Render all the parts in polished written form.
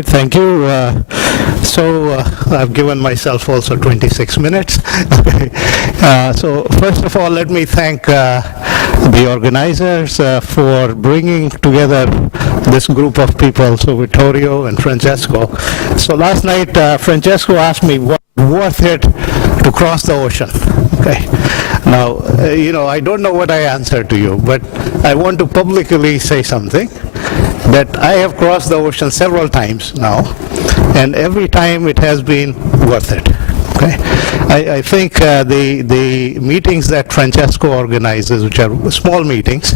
right, thank you. I've given myself also 26 minutes. So first of all, let me thank the organizers for bringing together this group of people, so Vittorio and Francesco. So last night, Francesco asked me what worth it to cross the ocean. Okay. Now, I don't know what I answered to you, but I want to publicly say something, that I have crossed the ocean several times now, and every time it has been worth it. Okay. I think the meetings that Francesco organizes, which are small meetings,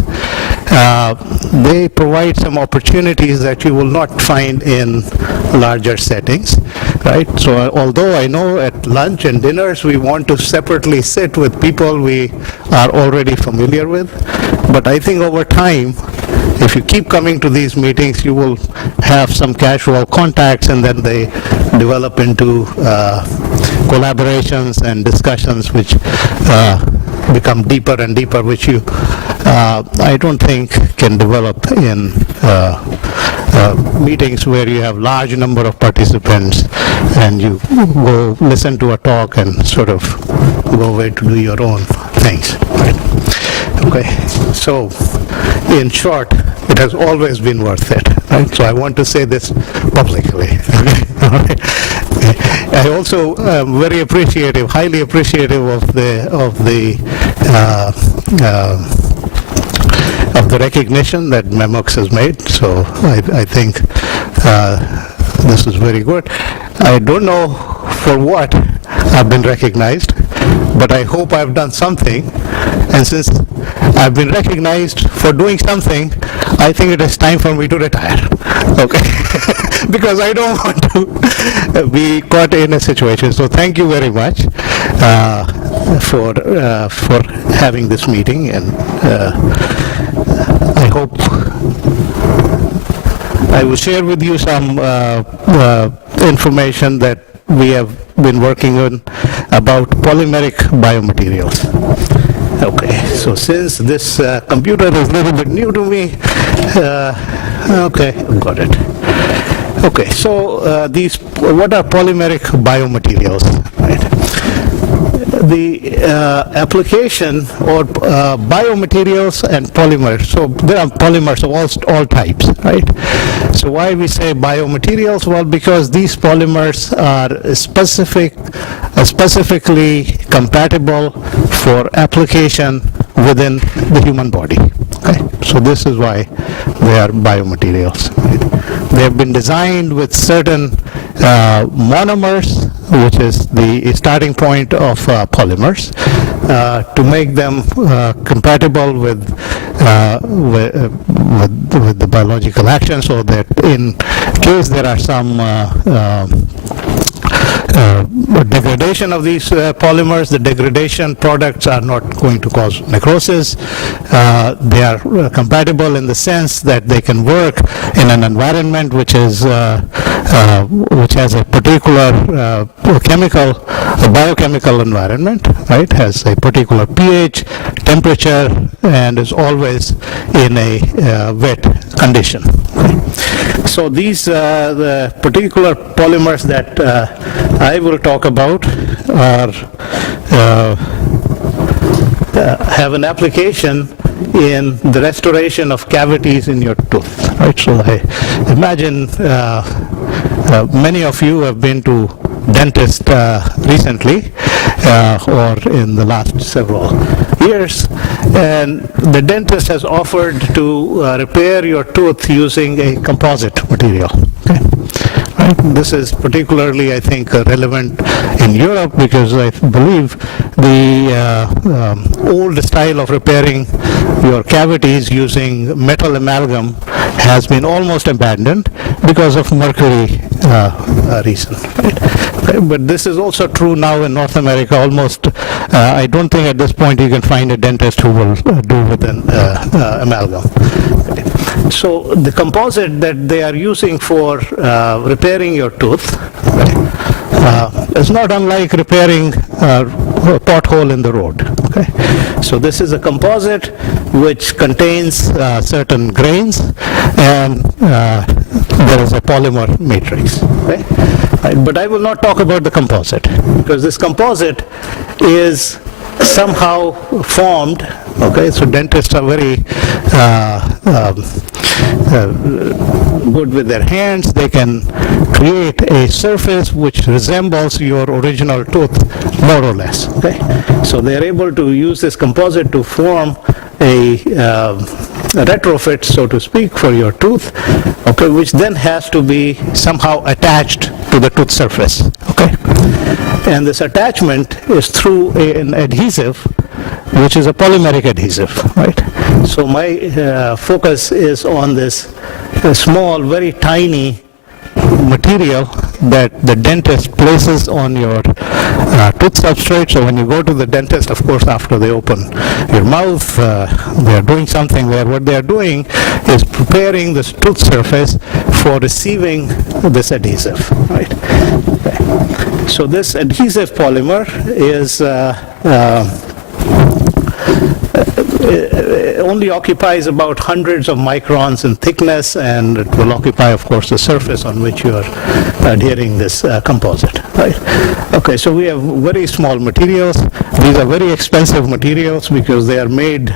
they provide some opportunities that you will not find in larger settings, right? So although I know at lunch and dinners we want to separately sit with people we are already familiar with, but I think over time, if you keep coming to these meetings, you will have some casual contacts, and then they develop into collaborations and discussions which become deeper and deeper, which you, I don't think, can develop in meetings where you have large number of participants and you go listen to a talk and sort of go away to do your own things. Right? Okay, so in short, it has always been worth it. Right? So I want to say this publicly. Okay? I also am very appreciative, highly appreciative of the recognition that M&MoCS has made. So I think this is very good. I don't know for what I've been recognized, but I hope I've done something. And since I've been recognized for doing something, I think it is time for me to retire. Okay, because I don't want to be caught in a situation. So thank you very much for having this meeting, and I hope I will share with you some information that we have been working on about polymeric biomaterials. Okay, so since this computer is a little bit new to me, okay, got it. Okay, so what are polymeric biomaterials? Right? The application or biomaterials and polymers. So there are polymers of all types, right? So why we say biomaterials? Well, because these polymers are specifically compatible for application within the human body. Okay? So this is why they are biomaterials. Right? They have been designed with certain monomers, which is the starting point of polymers, to make them compatible with the biological action, so that in case there are some degradation of these polymers, the degradation products are not going to cause necrosis. They are compatible in the sense that they can work in an environment which has a particular biochemical environment, right? Has a particular pH, temperature, and is always in a wet condition. So these the particular polymers that I will talk about have an application in the restoration of cavities in your tooth. Right? So I imagine many of you have been to dentist recently or in the last several years, and the dentist has offered to repair your tooth using a composite material. Okay. Right? This is particularly, I think, relevant in Europe, because I believe the old style of repairing your cavities using metal amalgam has been almost abandoned because of mercury reason. Right? Okay, but this is also true now in North America. Almost, I don't think at this point you can find a dentist who will do with an amalgam. Okay. So the composite that they are using for repairing your tooth is not unlike repairing a pothole in the road. Okay? So this is a composite which contains certain grains, and there is a polymer matrix. Okay? Right, but I will not talk about the composite, because this composite is somehow formed. Okay, so dentists are very good with their hands. They can create a surface which resembles your original tooth more or less. Okay, so they're able to use this composite to form a retrofit, so to speak, for your tooth, okay, which then has to be somehow attached to the tooth surface. Okay, and this attachment is through an adhesive, which is a polymeric adhesive, right? So my focus is on this small, very tiny material that the dentist places on your tooth substrate. So when you go to the dentist, of course, after they open your mouth, they are doing something there. What they are doing is preparing this tooth surface for receiving this adhesive, right? Okay. So this adhesive polymer is only occupies about hundreds of microns in thickness, and it will occupy, of course, the surface on which you are adhering this composite, right? Okay, so we have very small materials. These are very expensive materials because they are made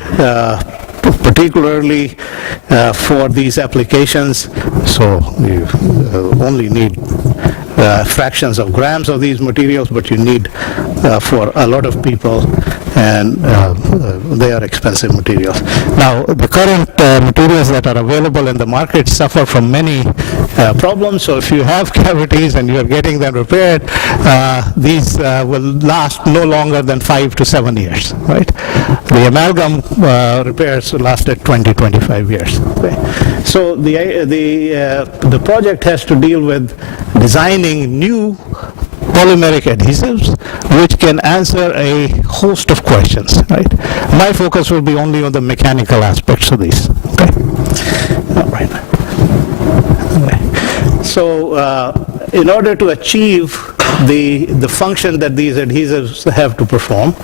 particularly for these applications. So you only need fractions of grams of these materials, but you need for a lot of people, and they are expensive materials. Now, the current materials that are available in the market suffer from many problems. So if you have cavities and you are getting them repaired, these will last no longer than 5 to 7 years, right? The amalgam repairs lasted 20, 25 years. Okay? So the project has to deal with designing new polymeric adhesives which can answer a host of questions, right? My focus will be only on the mechanical aspects of these. Okay? All right. Okay. So in order to achieve the function that these adhesives have to perform,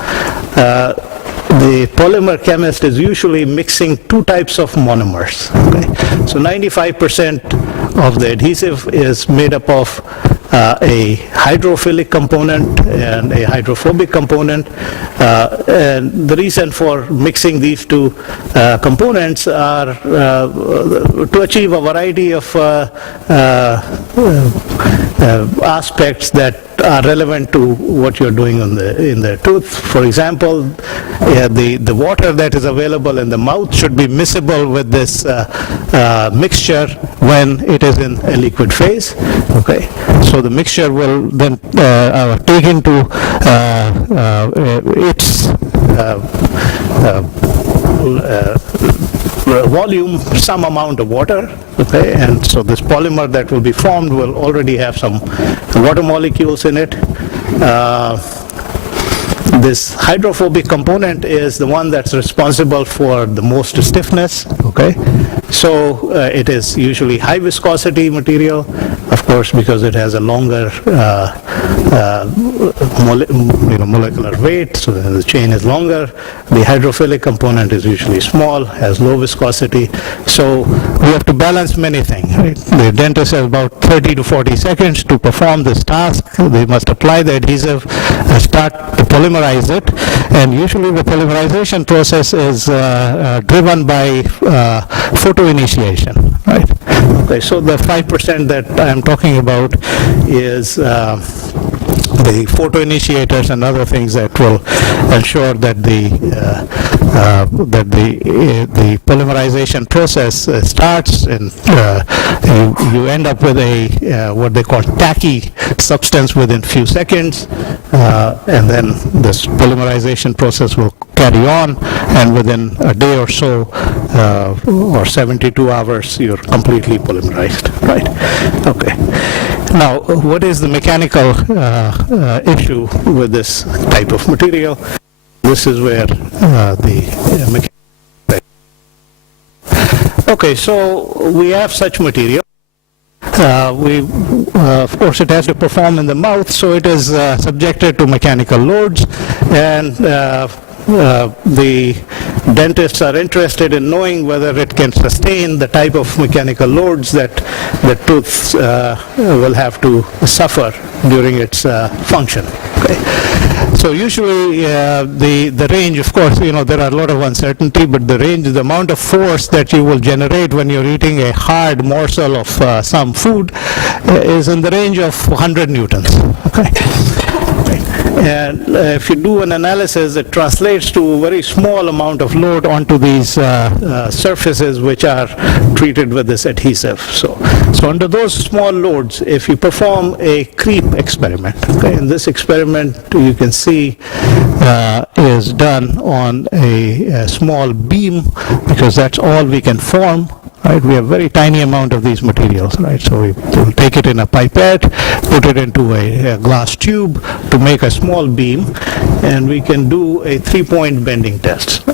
the polymer chemist is usually mixing two types of monomers. Okay? So 95% of the adhesive is made up of a hydrophilic component and a hydrophobic component. And the reason for mixing these two components are to achieve a variety of aspects that are relevant to what you're doing in the tooth. For example, the water that is available in the mouth should be miscible with this mixture when it is in a liquid phase. Okay, so the mixture will then take into its volume some amount of water, okay, and so this polymer that will be formed will already have some water molecules in it. This hydrophobic component is the one that's responsible for the most stiffness, okay? So it is usually high viscosity material, of course, because it has a longer molecular weight, so the chain is longer. The hydrophilic component is usually small, has low viscosity. So we have to balance many things, right? The dentist has about 30 to 40 seconds to perform this task. They must apply the adhesive, start to polymerize it, and usually the polymerization process is driven by photoinitiation, right? Okay, so the 5% that I am talking about is the photoinitiators and other things that will ensure that the polymerization process starts, and you end up with a what they call tacky substance within few seconds, and then this polymerization process will carry on, and within a day or so or 72 hours you're completely polymerized, right? Okay. Now, what is the mechanical issue with this type of material? This is where the mechanical. Okay, so we have such material. Of course, it has to perform in the mouth, so it is subjected to mechanical loads, and the dentists are interested in knowing whether it can sustain the type of mechanical loads that the tooth will have to suffer during its function. Okay. So usually the range, of course, there are a lot of uncertainty, but the range, the amount of force that you will generate when you're eating a hard morsel of some food is in the range of 100 newtons. Okay. And if you do an analysis, it translates to a very small amount of load onto these surfaces which are treated with this adhesive. So under those small loads, if you perform a creep experiment, okay, and this experiment you can see is done on a small beam, because that's all we can form. Right, we have very tiny amount of these materials, right? So we will take it in a pipette, put it into a glass tube to make a small beam, and we can do a 3-point bending test.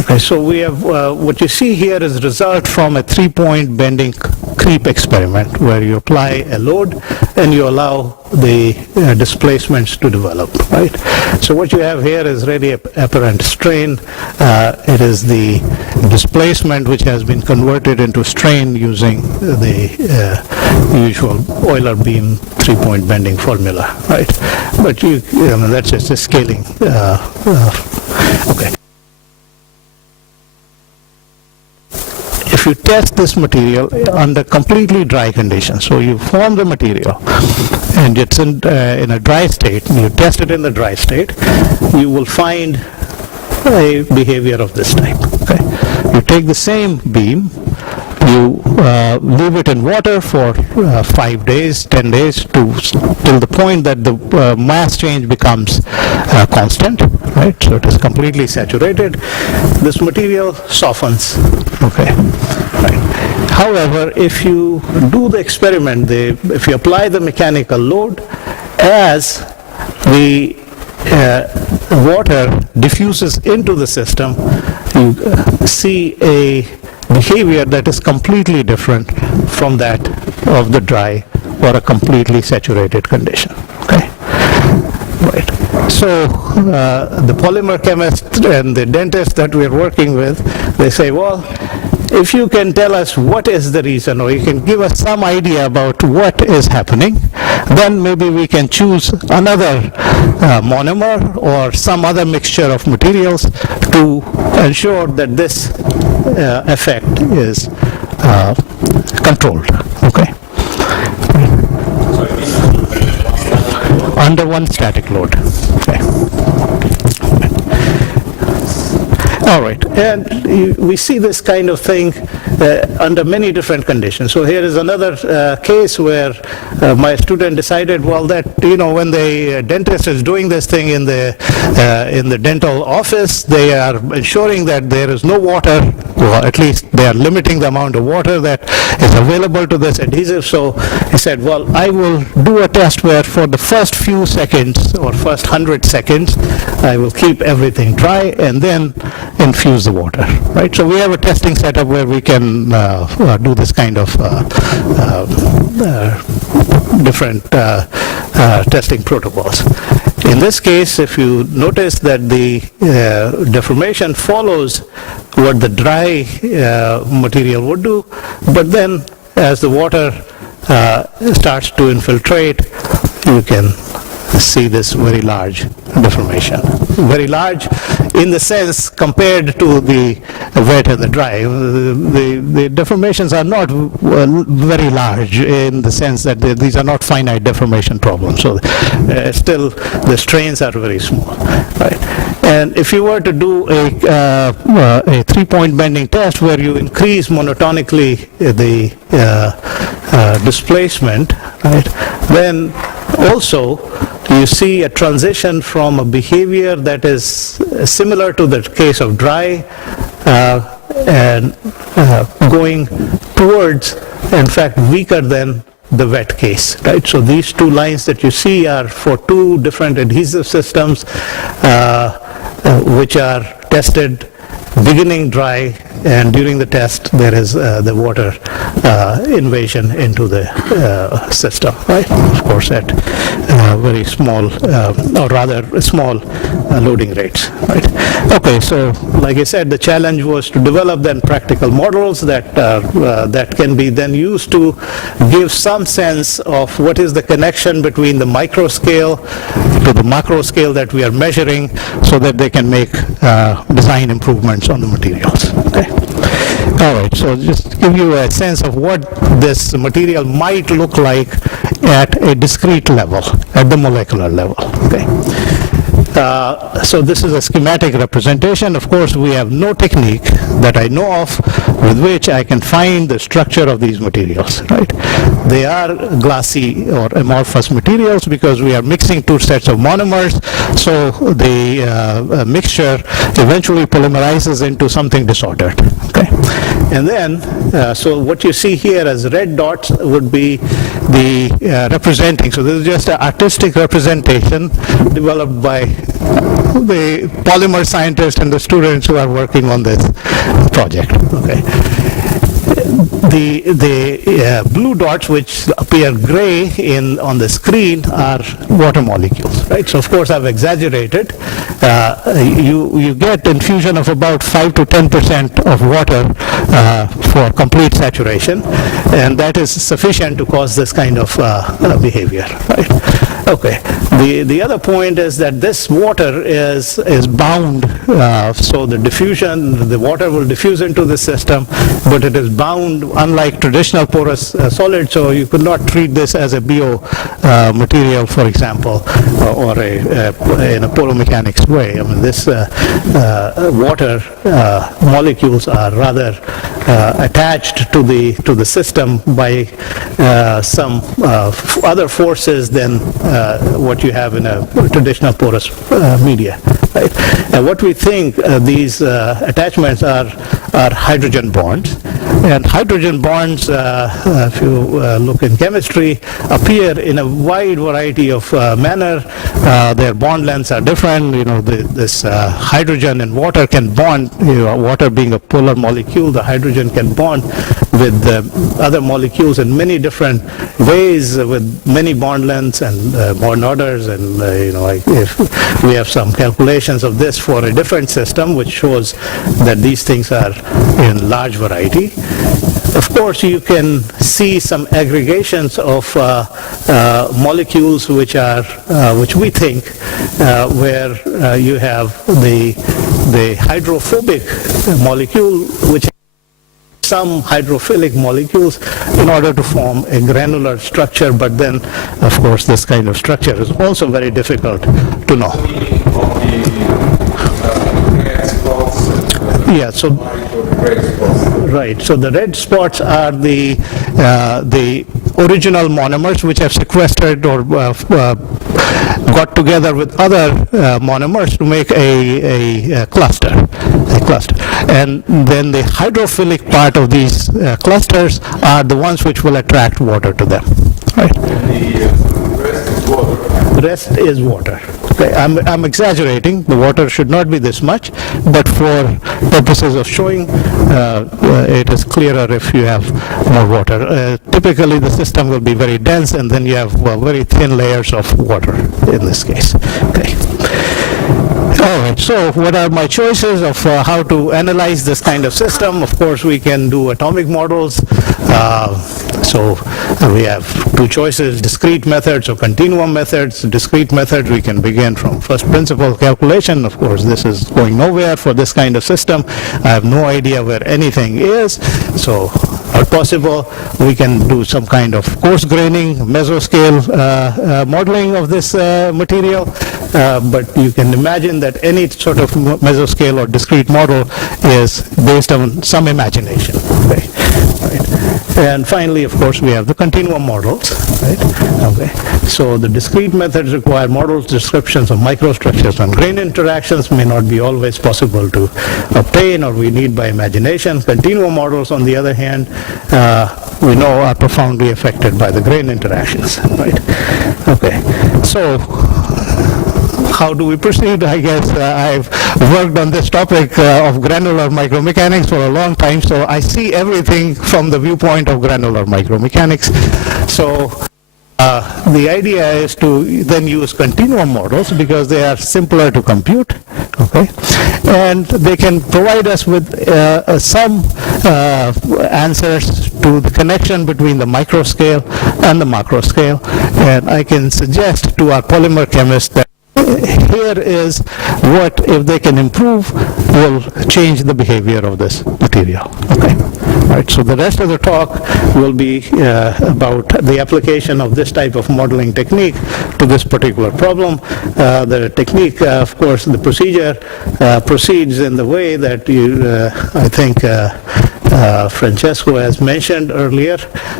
Okay, so we have what you see here is a result from a 3-point bending creep experiment, where you apply a load and you allow the displacements to develop, right? So what you have here is really apparent strain. It is the displacement which has been converted into strain using the usual Euler beam 3-point bending formula, right? But that's just a scaling. Okay. If you test this material under completely dry conditions, so you form the material and it's in a dry state, and you test it in the dry state, you will find a behavior of this type. Okay? You take the same beam, you leave it in water for 5 days, 10 days, till the point that the mass change becomes constant, right? So it is completely saturated. This material softens. Okay. Right. However, if you do the experiment, if you apply the mechanical load, as the water diffuses into the system, you see a behavior that is completely different from that of the dry or a completely saturated condition. Okay. Right. So the polymer chemist and the dentist that we're working with, they say, well, if you can tell us what is the reason, or you can give us some idea about what is happening, then maybe we can choose another monomer or some other mixture of materials to ensure that this effect is controlled. Okay. Under one static load. Okay. All right, and we see this kind of thing under many different conditions. So here is another case where my student decided, well, that when the dentist is doing this thing in the dental office, they are ensuring that there is no water, or at least they are limiting the amount of water that is available to this adhesive. So he said, well, I will do a test where for the first few seconds or first 100 seconds, I will keep everything dry and then infuse the water, right? So we have a testing setup where we can do this kind of different testing protocols. In this case, if you notice that the deformation follows what the dry material would do, but then as the water starts to infiltrate, you can see this very large deformation. Very large in the sense compared to the wet and the dry. The deformations are not very large in the sense that these are not finite deformation problems. So still the strains are very small. Right? And if you were to do a 3-point bending test where you increase monotonically the displacement, right, then also you see a transition from a behavior that is similar to the case of dry and going towards, in fact, weaker than the wet case, right? So these two lines that you see are for two different adhesive systems which are tested beginning dry, and during the test there is the water invasion into the system, right? Of course at very small, or rather small loading rates, right? Okay, so like I said, the challenge was to develop then practical models that can be then used to give some sense of what is the connection between the micro scale to the macro scale that we are measuring, so that they can make design improvements on the materials. Okay. All right, so just to give you a sense of what this material might look like at a discrete level, at the molecular level. Okay. So this is a schematic representation. Of course, we have no technique that I know of with which I can find the structure of these materials, right? They are glassy or amorphous materials because we are mixing two sets of monomers, so the mixture eventually polymerizes into something disordered, okay? And then, so what you see here as red dots would be the representing. So this is just an artistic representation developed by the polymer scientists and the students who are working on this project. Okay. The blue dots, which appear gray on the screen, are water molecules, right? So of course I've exaggerated. You get infusion of about 5 to 10% of water for complete saturation, and that is sufficient to cause this kind of behavior, right? Okay. The other point is that this water is bound, so the diffusion, the water will diffuse into the system, but it is bound, unlike traditional porous solid, so you could not treat this as a bio material, for example, or in a polymechanics way. I mean, this water molecules are rather attached to the system by some other forces than what you have in a traditional porous media, right? And what we think these attachments are hydrogen bonds. And hydrogen bonds, if you look in chemistry, appear in a wide variety of manner. Their bond lengths are different. You know, this hydrogen and water can bond. You know, water being a polar molecule, the hydrogen can bond with other molecules in many different ways, with many bond lengths and bond orders. And you know, if we have some calculations of this for a different system, which shows that these things are in large variety. Of course, you can see some aggregations of molecules which we think where you have the hydrophobic molecule, which some hydrophilic molecules in order to form a granular structure, but then of course this kind of structure is also very difficult to know. Yeah, so right, so the red spots are the original monomers which have sequestered or got together with other monomers to make a cluster. And then the hydrophilic part of these clusters are the ones which will attract water to them. Right? The rest is water. Okay, I'm exaggerating. The water should not be this much, but for purposes of showing, it is clearer if you have more water. Typically, the system will be very dense, and then you have very thin layers of water in this case. Okay. All right, so what are my choices of how to analyze this kind of system? Of course, we can do atomic models. So we have two choices, discrete methods or continuum methods. Discrete methods, we can begin from first principle calculation. Of course, this is going nowhere for this kind of system. I have no idea where anything is. So not possible. We can do some kind of coarse graining, mesoscale modeling of this material, but you can imagine that any sort of mesoscale or discrete model is based on some imagination. Okay. Right. And finally, of course, we have the continuum models. Right. Okay. So the discrete methods require models, descriptions of microstructures and grain interactions may not be always possible to obtain, or we need by imagination. Continuum models, on the other hand, we know are profoundly affected by the grain interactions. Right. Okay. So how do we proceed? I guess I've worked on this topic of granular micromechanics for a long time, so I see everything from the viewpoint of granular micromechanics. So the idea is to then use continuum models because they are simpler to compute, okay, and they can provide us with some answers to the connection between the micro scale and the macro scale. And I can suggest to our polymer chemists that here is what, if they can improve, will change the behavior of this material. Okay. All right. So the rest of the talk will be about the application of this type of modeling technique to this particular problem. The technique, of course, the procedure proceeds in the way that you, I think, Francesco has mentioned earlier,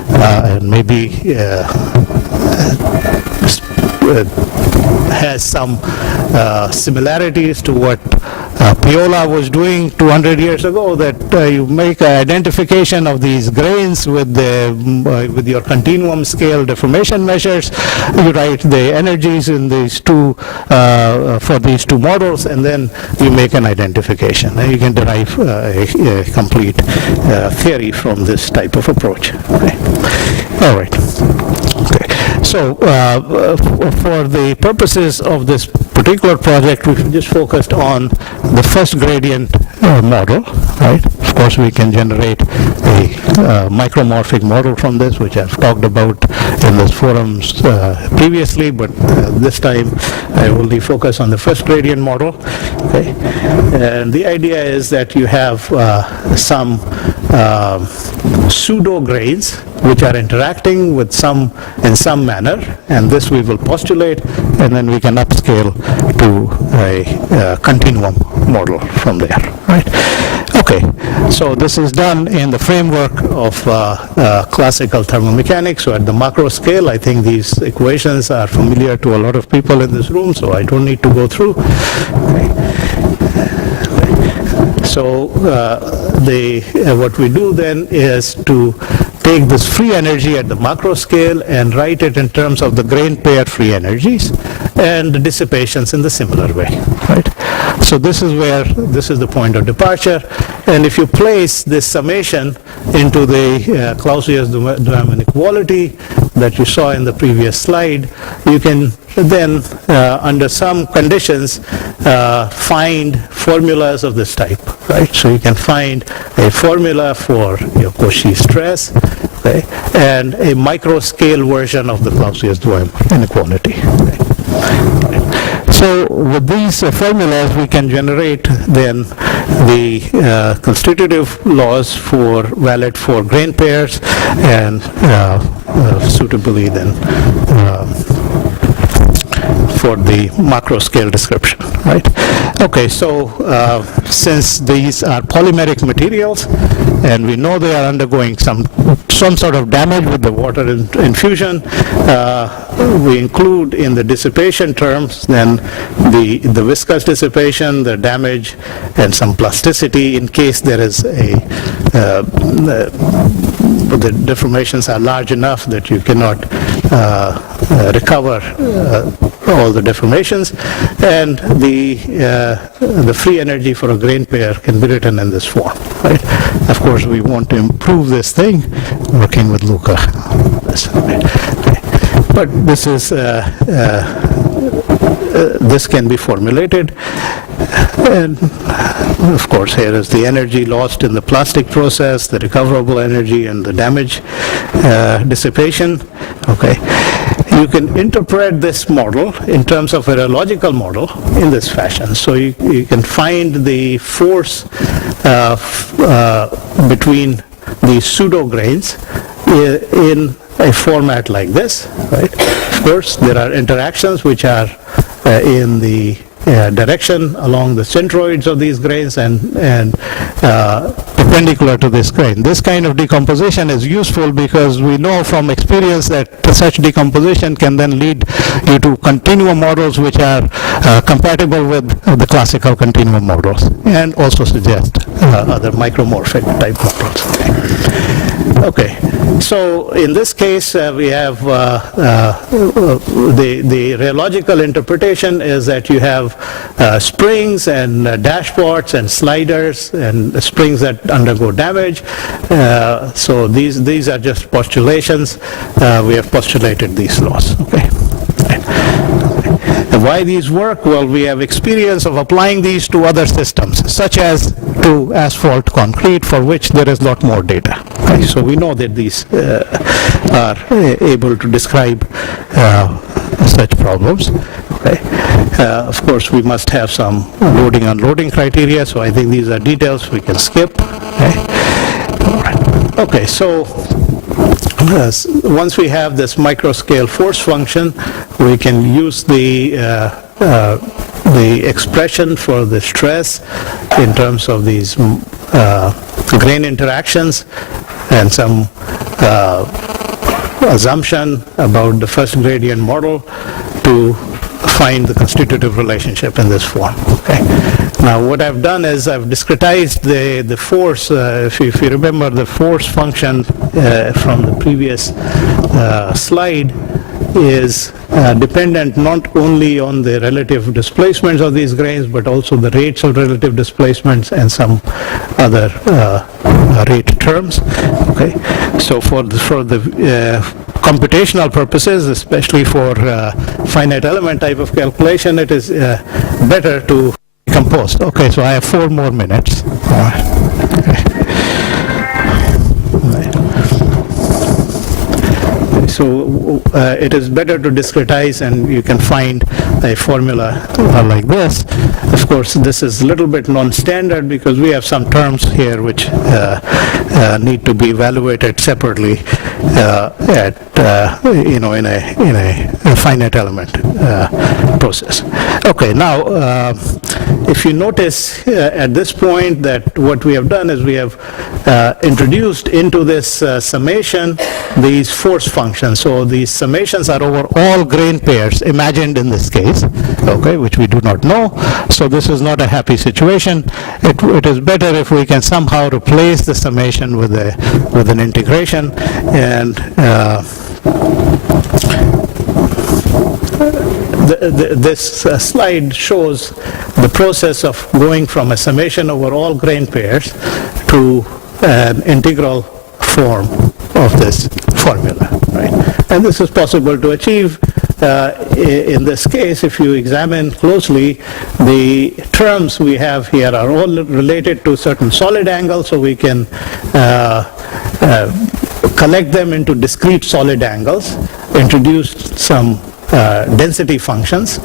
and maybe has some similarities to what Piola was doing 200 years ago, that you make an identification of these grains with your continuum scale deformation measures. You write the energies in these two for these two models, and then you make an identification. And you can derive a complete theory from this type of approach. Okay. All right. Okay. So for the purposes of this particular project, we just focused on the first gradient model, right? Of course, we can generate a micromorphic model from this, which I've talked about in those forums previously, but this time I will only focus on the first gradient model. Okay, and the idea is that you have some pseudo grains which are interacting with in some manner, and this we will postulate, and then we can upscale to a continuum model from there, right? Okay, so this is done in the framework of classical thermomechanics. So at the macro scale, I think these equations are familiar to a lot of people in this room, so I don't need to go through. Okay. So what we do then is to take this free energy at the macro scale and write it in terms of the grain pair free energies and the dissipations in the similar way, right? So this is the point of departure, and if you place this summation into the Clausius-Duhem inequality that you saw in the previous slide, you can then, under some conditions, find formulas of this type, right? So you can find a formula for your Cauchy stress, okay, and a micro scale version of the Clausius-Duhem inequality. Okay. Right. So with these formulas, we can generate then the constitutive laws valid for grain pairs, and suitably then for the macro scale description, right? Okay, so since these are polymeric materials, and we know they are undergoing some sort of damage with the water infusion, we include in the dissipation terms then the viscous dissipation, the damage, and some plasticity in case there is the deformations are large enough that you cannot recover all the deformations, and the free energy for a grain pair can be written in this form, right? Of course, we want to improve this thing working with Luca. But this is this can be formulated, and of course here is the energy lost in the plastic process, the recoverable energy, and the damage dissipation. Okay, you can interpret this model in terms of a rheological model in this fashion. So you can find the force between these pseudo grains in a format like this, right? Of course, there are interactions which are in the direction along the centroids of these grains and perpendicular to this grain. This kind of decomposition is useful because we know from experience that such decomposition can then lead you to continuum models which are compatible with the classical continuum models, and also suggest other micromorphic type models. Okay. Okay, so in this case, we have the rheological interpretation is that you have springs and dashboards and sliders and springs that undergo damage. So these are just postulations. We have postulated these laws. Okay. Why these work? Well, we have experience of applying these to other systems, such as to asphalt concrete, for which there is a lot more data. Okay? So we know that these are able to describe such problems. Okay? Of course, we must have some loading unloading criteria, so I think these are details we can skip. Okay, all right. Okay, so once we have this microscale force function, we can use the expression for the stress in terms of these grain interactions and some assumption about the first gradient model to find the constitutive relationship in this form. Okay. Now what I've done is I've discretized the force. If you remember the force function from the previous slide is dependent not only on the relative displacements of these grains, but also the rates of relative displacements and some other rate terms. Okay, so for the computational purposes, especially for finite element type of calculation, it is better to decompose. Okay, so I have 4 more minutes. All right. Okay. So it is better to discretize, and you can find a formula like this. Of course, this is a little bit non-standard because we have some terms here which need to be evaluated separately in a finite element process. Okay, now if you notice at this point that what we have done is we have introduced into this summation these force functions. So these summations are over all grain pairs imagined in this case, okay, which we do not know. So this is not a happy situation. It is better if we can somehow replace the summation with an integration, and this slide shows the process of going from a summation over all grain pairs to an integral form of this formula, right? And this is possible to achieve in this case. If you examine closely, the terms we have here are all related to certain solid angles, so we can collect them into discrete solid angles, introduce some density functions,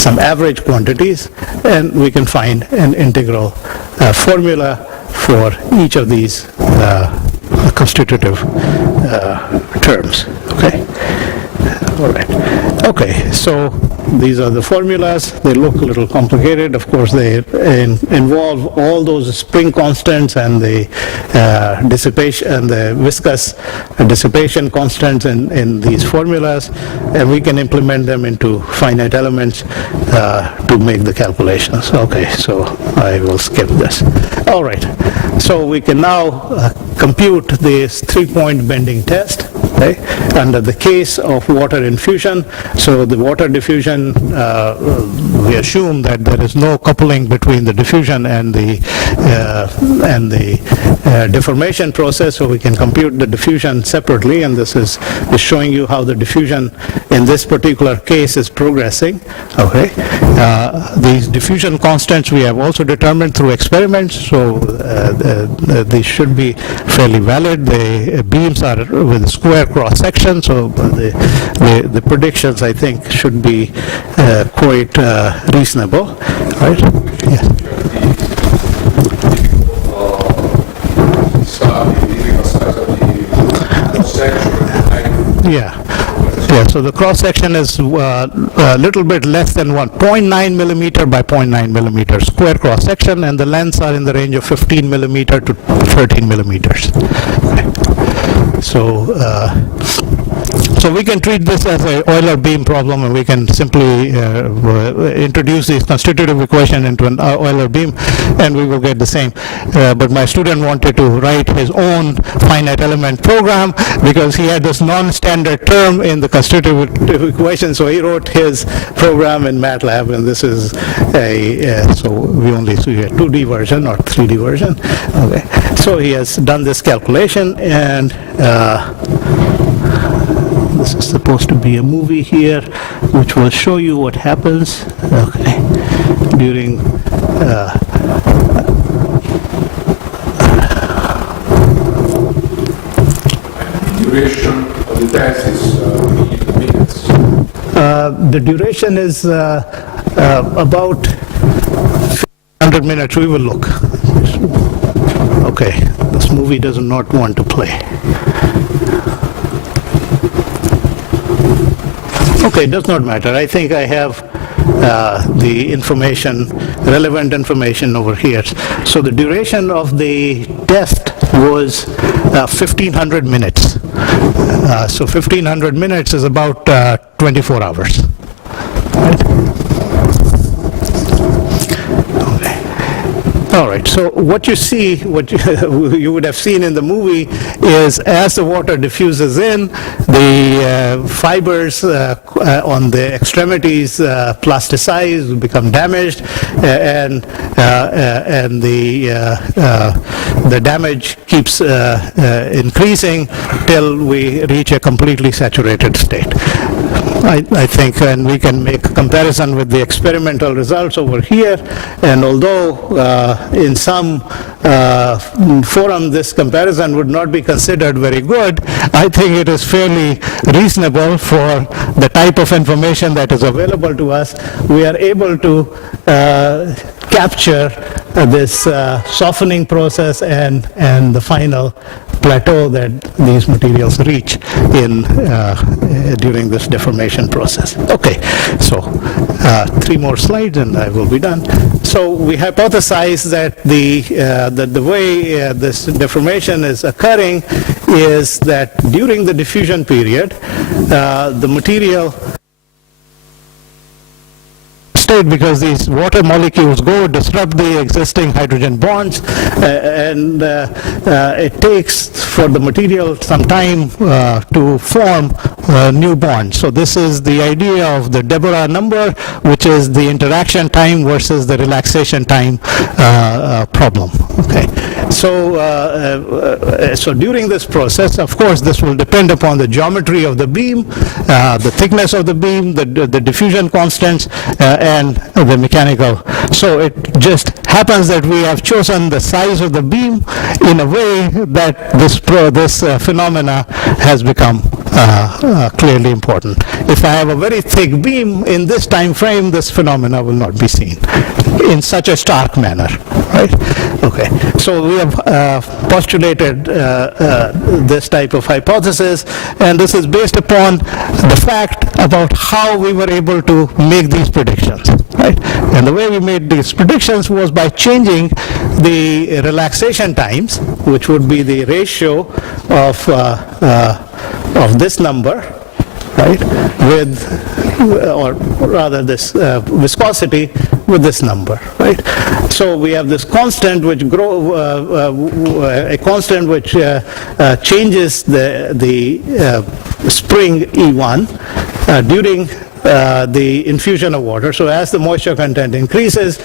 some average quantities, and we can find an integral formula for each of these constitutive terms. Okay. All right. Okay. So these are the formulas. They look a little complicated. Of course, they involve all those spring constants and the dissipation and the viscous dissipation constants in these formulas, and we can implement them into finite elements to make the calculations. Okay, so I will skip this. All right. So we can now compute this 3-point bending test. Okay, under the case of water infusion. So the water diffusion, we assume that there is no coupling between the diffusion and the deformation process, so we can compute the diffusion separately, and this is showing you how the diffusion in this particular case is progressing. Okay, these diffusion constants we have also determined through experiments, so these should be fairly valid. The beams are with a square cross section, so the predictions I think should be quite reasonable, right? Yeah. Yeah, so the cross section is a little bit less than 0.9 millimeter by 0.9 millimeter square cross section, and the lengths are in the range of 15 millimeter to 13 millimeters. Okay. So So we can treat this as an Euler beam problem, and we can simply introduce this constitutive equation into an Euler beam, and we will get the same. But my student wanted to write his own finite element program because he had this non-standard term in the constitutive equation, so he wrote his program in MATLAB, and this is so we only see a 2D version or 3D version. Okay, so he has done this calculation, and this is supposed to be a movie here, which will show you what happens. Okay, during duration of the test is minutes. The duration is about 100 minutes. We will look. Okay, this movie does not want to play. Okay, it does not matter. I think I have the information, relevant information over here. So the duration of the test was 1,500 minutes. So 1,500 minutes is about 24 hours. Right? All right, so what you see, what you would have seen in the movie is as the water diffuses in, the fibers on the extremities plasticize, become damaged, and the damage keeps increasing till we reach a completely saturated state. I think, and we can make a comparison with the experimental results over here, and although in some forum this comparison would not be considered very good, I think it is fairly reasonable for the type of information that is available to us. We are able to capture this softening process and the final plateau that these materials reach in during this deformation process. Okay, so 3 more slides and I will be done. So we hypothesize that the way this deformation is occurring is that during the diffusion period, the material because these water molecules go disrupt the existing hydrogen bonds, and it takes for the material some time to form new bonds. So this is the idea of the Deborah number, which is the interaction time versus the relaxation time problem. Okay, so during this process, of course, this will depend upon the geometry of the beam, the thickness of the beam, the diffusion constants, and the mechanical. So it just happens that we have chosen the size of the beam in a way that this phenomena has become clearly important. If I have a very thick beam in this time frame, this phenomena will not be seen in such a stark manner, right? Okay, so we have postulated this type of hypothesis, and this is based upon the fact about how we were able to make these predictions, right? And the way we made these predictions was by changing the relaxation times, which would be the ratio of this number, right, with, or rather this viscosity with this number, right? So we have this constant which a constant which changes the spring E1 during the infusion of water. So as the moisture content increases,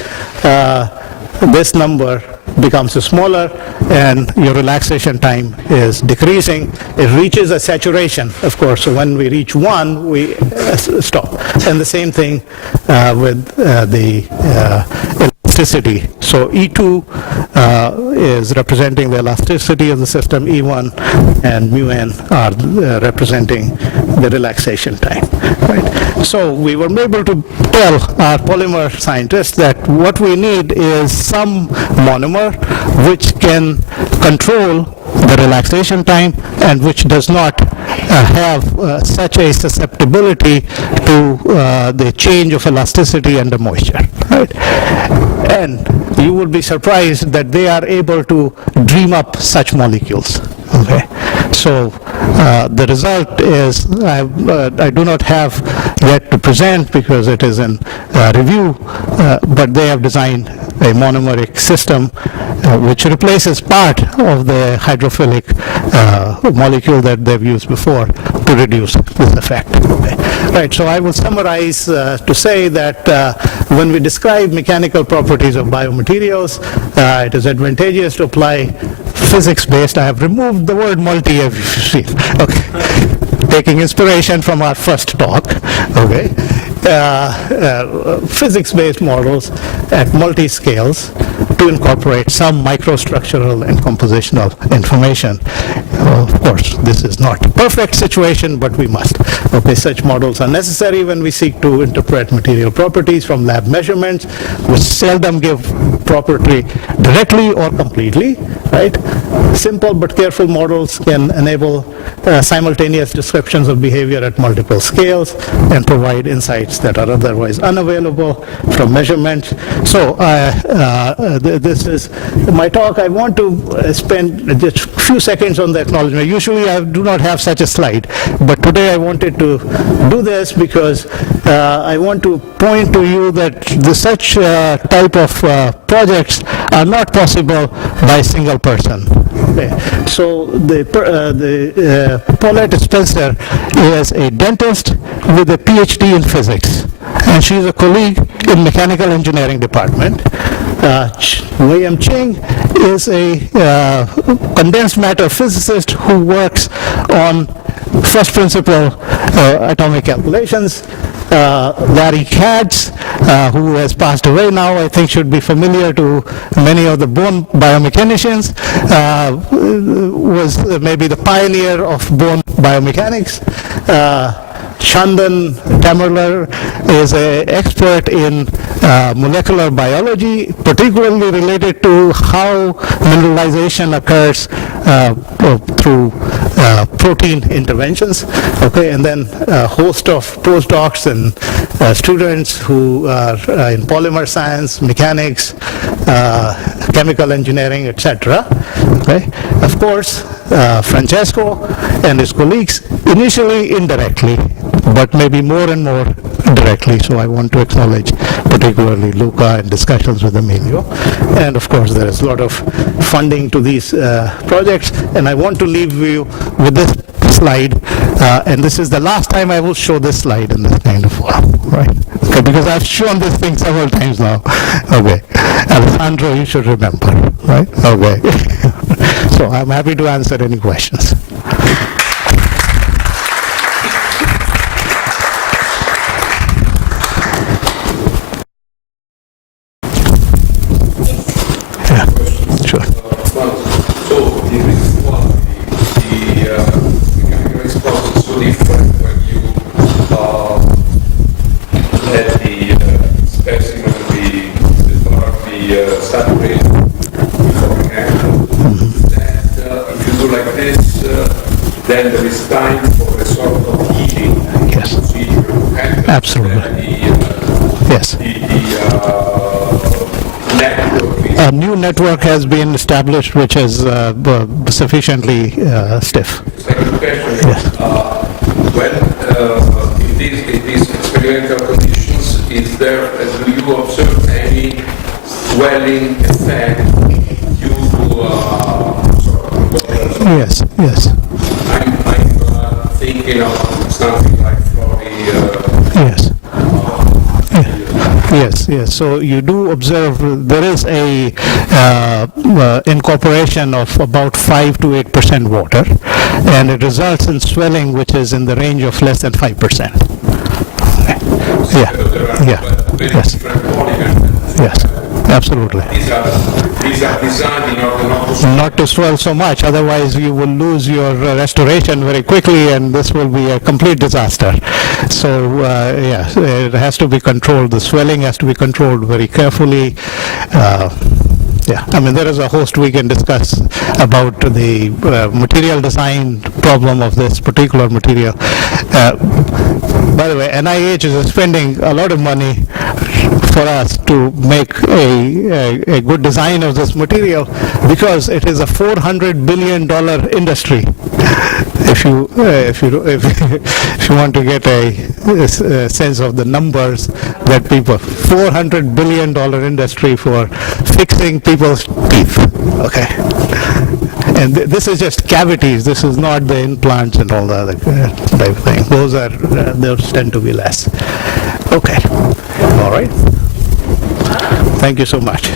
this number becomes smaller and your relaxation time is decreasing. It reaches a saturation, of course. So when we reach 1, we stop. And the same thing with the elasticity. So E2 is representing the elasticity of the system, E1 and mu-n are representing the relaxation time, right? So we were able to tell our polymer scientists that what we need is some monomer which can control the relaxation time and which does not have such a susceptibility to the change of elasticity under moisture, right? And you will be surprised that they are able to dream up such molecules. Okay, so The result is I do not have yet to present because it is in review, but they have designed a monomeric system which replaces part of the hydrophilic molecule that they've used before to reduce this effect. Okay. Right, so I will summarize to say that when we describe mechanical properties of biomaterials, it is advantageous to apply physics-based. I have removed the word multi, as you've seen. Okay. Taking inspiration from our first talk. Okay. Physics-based models at multi-scales to incorporate some microstructural and compositional information. Of course, this is not a perfect situation, but we must. Okay, such models are necessary when we seek to interpret material properties from lab measurements, which seldom give property directly or completely, right? Simple but careful models can enable simultaneous descriptions of behavior at multiple scales and provide insights that are otherwise unavailable from measurements. So this is my talk. I want to spend just a few seconds on the acknowledgement. Usually I do not have such a slide, but today I wanted to do this because I want to point to you that such type of projects are not possible by a single person. Okay. So Paulette Spencer is a dentist with a PhD in physics, and she's a colleague in mechanical engineering department. William Ching is a condensed matter physicist who works on first principle atomic calculations. Larry Katz, who has passed away now, I think should be familiar to many of the bone biomechanicians, was maybe the pioneer of bone biomechanics. Chandan Tamerlar is an expert in molecular biology, particularly related to how mineralization occurs through protein interventions. Okay, and then a host of postdocs and students who are in polymer science, mechanics, chemical engineering, etc. Okay, of course, Francesco and his colleagues, initially indirectly, but maybe more and more directly. So I want to acknowledge particularly Luca and discussions with Emilio. And of course, there is a lot of funding to these projects. And I want to leave you with this slide. And this is the last time I will show this slide in this kind of form, right? Okay, because I've shown this thing several times now. Okay. Alessandro, you should remember, right? Okay. So I'm happy to answer any questions. Then there is time for a sort of heating procedure to happen. Absolutely. Yes. A new network has been established which is sufficiently stiff. Second question. Yes. In these experimental conditions, do you observe any swelling effect due to Yes, yes. I'm thinking of something like yes. Yes, yes. So you do observe there is a incorporation of about 5 to 8% water, and it results in swelling which is in the range of less than 5%. Yeah. Yes. Yes. Absolutely. These are designed in order not to swell so much, otherwise you will lose your restoration very quickly and this will be a complete disaster. So yeah, it has to be controlled. The swelling has to be controlled very carefully. Yeah, I mean there is a host we can discuss about the material design problem of this particular material. By the way, NIH is spending a lot of money for us to make a good design of this material because it is a $400 billion industry. if you want to get a sense of the numbers that people, $400 billion industry for fixing people's teeth, okay? And this is just cavities. This is not the implants and all the other type of thing. Those tend to be less. Okay. All right. Thank you so much.